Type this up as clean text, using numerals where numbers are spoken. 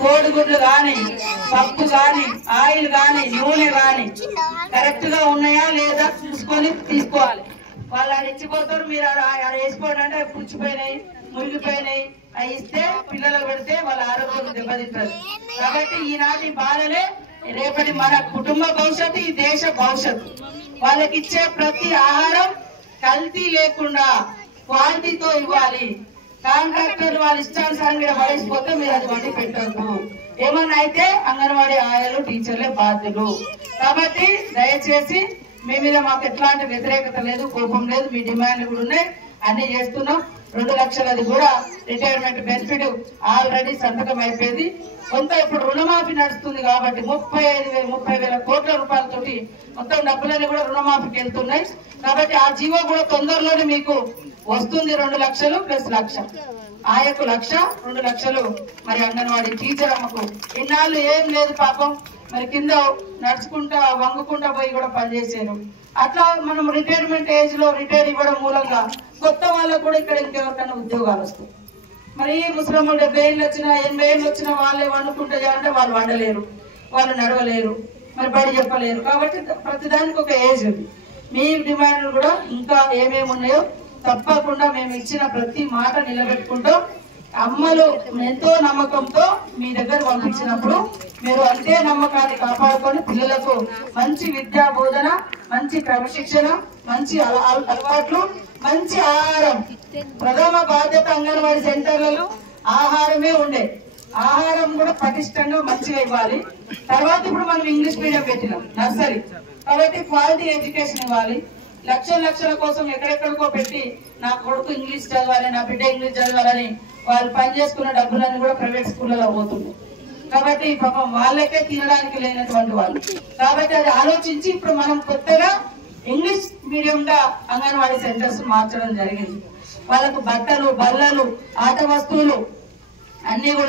కోడిగుడ్లు గాని, పప్పు గాని, ఆయిల్ గాని, నూనె గాని కరెక్ట్ గా ఉన్నాయా లేదా చూసుకొని తీసుకోవాలి. వాళ్ళు ఆడ ఇచ్చిపోతారు, మీరు ఆడ వేసుకోండి అంటే పుచ్చిపోయినాయి, మురిగిపోయినాయి అవి ఇస్తే పిల్లలకు పెడితే వాళ్ళ ఆరోగ్యం దెబ్బతింటారు. కాబట్టి ఈనాటి బాలలే రేపటి మన కుటుంబ భవిష్యత్తు, ఈ దేశ భవిష్యత్తు. వాళ్ళకి ఇచ్చే ప్రతి ఆహారం కల్తీ లేకుండా క్వాలిటీతో ఇవ్వాలి. కాంట్రాక్టర్లు వాళ్ళ ఇష్టానుసారంగా పడేసిపోతే మీరు అది వండి పెట్టద్దు. ఏమన్నా అయితే అంగన్వాడీ ఆయాలు, టీచర్లే బాధ్యులు. కాబట్టి దయచేసి మీ మీద మాకు ఎట్లాంటి వ్యతిరేకత లేదు, కోపం లేదు. మీ డిమాండ్లు కూడా ఉన్నాయి, అన్ని చేస్తున్నాం. 2 లక్షలది కూడా రిటైర్మెంట్ బెనిఫిట్ ఆల్రెడీ సంతకం అయిపోయింది. కొంత ఇప్పుడు రుణమాఫీ నడుస్తుంది కాబట్టి 30,000 కోట్ల రూపాయలతోటి మొత్తం డబ్బులన్నీ కూడా రుణమాఫీకి వెళ్తున్నాయి. కాబట్టి ఆ జీవో కూడా తొందరలోనే మీకు వస్తుంది. 2 లక్షలు ప్లస్ 1,00,000 ఆయకు 1,00,000, 2 లక్షలు మరి అంగన్వాడీ టీచర్ అమ్మకు. ఇన్నాళ్ళు ఏం లేదు పాపం, మరి కింద నడుచుకుంటా వంగుకుంటా పోయి కూడా పనిచేసారు. అట్లా మనం రిటైర్మెంట్ ఏజ్ లో రిటైర్ ఇవ్వడం మూలంగా కొత్త వాళ్ళకు కూడా ఇక్కడ ఇంకెవరికైనా ఉద్యోగాలు వస్తాయి. మరి ముసలమ్మ 70 ఏళ్ళు వచ్చినా 80 ఏళ్ళు వచ్చినా వాళ్ళే వండుకుంటా అంటే వాళ్ళు వండలేరు, వాళ్ళు నడవలేరు, మరి బడి చెప్పలేరు. కాబట్టి ప్రతిదానికి ఒక ఏజ్ ఉంది. మీ డిమాండ్లు కూడా ఇంకా ఏమేమి ఉన్నాయో తప్పకుండా మేము ఇచ్చిన ప్రతి మాట నిలబెట్టుకుంటాం. అమ్మలు ఎంతో నమ్మకంతో మీ దగ్గర పంపించినప్పుడు మీరు అంతే నమ్మకాన్ని కాపాడుకొని పిల్లలకు మంచి విద్యా బోధన, మంచి క్రమశిక్షణ, మంచి అలవాట్లు, మంచి ఆహారం. ప్రథమ బాధ్యత అంగన్వాడీ సెంటర్లలో ఆహారమే ఉండే. ఆహారం కూడా పటిష్టంగా మంచిగా ఇవ్వాలి. తర్వాత ఇప్పుడు మనం ఇంగ్లీష్ మీడియం పెట్టినాం నర్సరీ, కాబట్టి క్వాలిటీ ఎడ్యుకేషన్ ఇవ్వాలి. లక్షల కోసం ఎక్కడెక్కడికో పెట్టి నా కొడుకు ఇంగ్లీష్ చదవాలి, నా బిడ్డ ఇంగ్లీష్ చదవాలని వాళ్ళు పని చేసుకున్న డబ్బులన్నీ కూడా ప్రైవేట్ స్కూళ్ళలో పోతున్నాయి. కాబట్టి పాపం వాళ్ళకే తినడానికి లేనటువంటి వాళ్ళు. కాబట్టి అది ఆలోచించి ఇప్పుడు మనం కొత్తగా ఇంగ్లీష్ మీడియంగా అంగన్వాడీ సెంటర్స్ మార్చడం జరిగింది. వాళ్ళకు బట్టలు, బల్లలు, ఆట వస్తువులు అన్ని కూడా